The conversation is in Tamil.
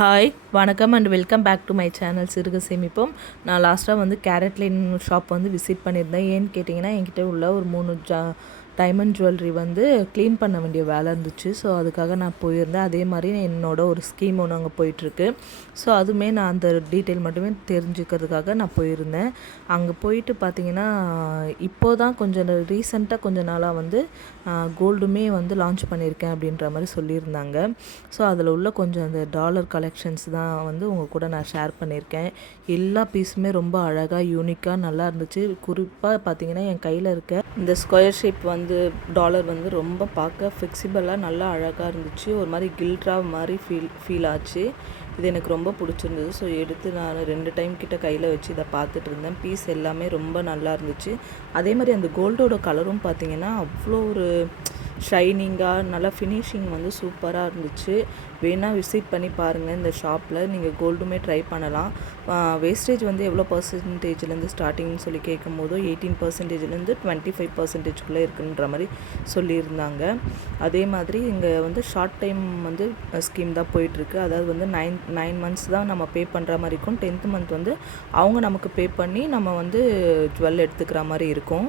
ஹாய் வணக்கம் and welcome back to my channel சிறுக சேமிப்போம். நான் லாஸ்ட்டாக வந்து கேரட் லைன் ஷாப் வந்து விசிட் பண்ணியிருந்தேன். ஏன்னு கேட்டிங்கன்னா என்கிட்ட உள்ள ஒரு 3 டைமண்ட் ஜுவல்லரி வந்து க்ளீன் பண்ண வேண்டிய வேலை இருந்துச்சு. ஸோ அதுக்காக நான் போயிருந்தேன். அதே மாதிரி என்னோட ஒரு ஸ்கீம் ஒன்று அங்கே போயிட்டுருக்கு. ஸோ அதுவுமே நான் அந்த டீட்டெயில் மட்டுமே தெரிஞ்சுக்கிறதுக்காக நான் போயிருந்தேன். அங்கே போயிட்டு பார்த்தீங்கன்னா இப்போ தான் கொஞ்சம் ரீசெண்டாக கொஞ்ச நாளாக வந்து கோல்டுமே வந்து லான்ச் பண்ணியிருக்கேன் அப்படின்ற மாதிரி சொல்லியிருந்தாங்க. ஸோ அதில் உள்ள கொஞ்சம் அந்த டாலர் கலெக்ஷன்ஸ் தான் வந்து உங்கள் கூட நான் ஷேர் பண்ணியிருக்கேன். எல்லா பீஸுமே ரொம்ப அழகாக யூனிக்காக நல்லா இருந்துச்சு. குறிப்பாக பார்த்தீங்கன்னா என் கையில் இருக்க இந்த ஸ்கொயர் ஷேப் வந்து டாலர் வந்து ரொம்ப பார்க்க ஃப்ளெக்சிபிளாக நல்லா அழகாக இருந்துச்சு. ஒரு மாதிரி கில்ட்ரா மாதிரி ஃபீல் ஆச்சு. இது எனக்கு ரொம்ப பிடிச்சிருந்தது. ஸோ எடுத்து நான் 2 டைம் கிட்ட கையில் வச்சு இதை பார்த்துட்டு இருந்தேன். பீஸ் எல்லாமே ரொம்ப நல்லா இருந்துச்சு. அதே மாதிரி அந்த கோல்டோட கலரும் பார்த்திங்கன்னா அவ்வளோ ஒரு ஷைனிங்காக நல்லா ஃபினிஷிங் வந்து சூப்பராக இருந்துச்சு. வேணால் விசிட் பண்ணி பாருங்கள். இந்த ஷாப்பில் நீங்கள் கோல்டுமே ட்ரை பண்ணலாம். வேஸ்டேஜ் வந்து எவ்வளோ பர்சன்டேஜ்லேருந்து ஸ்டார்டிங்னு சொல்லி கேட்கும் போதோ 18%லேருந்து 25%குள்ளே இருக்குன்ற மாதிரி சொல்லியிருந்தாங்க. அதே மாதிரி இங்கே வந்து ஷார்ட் டைம் வந்து ஸ்கீம் தான் போயிட்டுருக்கு. அதாவது வந்து 9 மந்த்ஸ் தான் நம்ம பே பண்ணுற மாதிரி இருக்கும். 10th மந்த் வந்து அவங்க நமக்கு பே பண்ணி நம்ம வந்து ஜுவல் எடுத்துக்கிற மாதிரி இருக்கும்.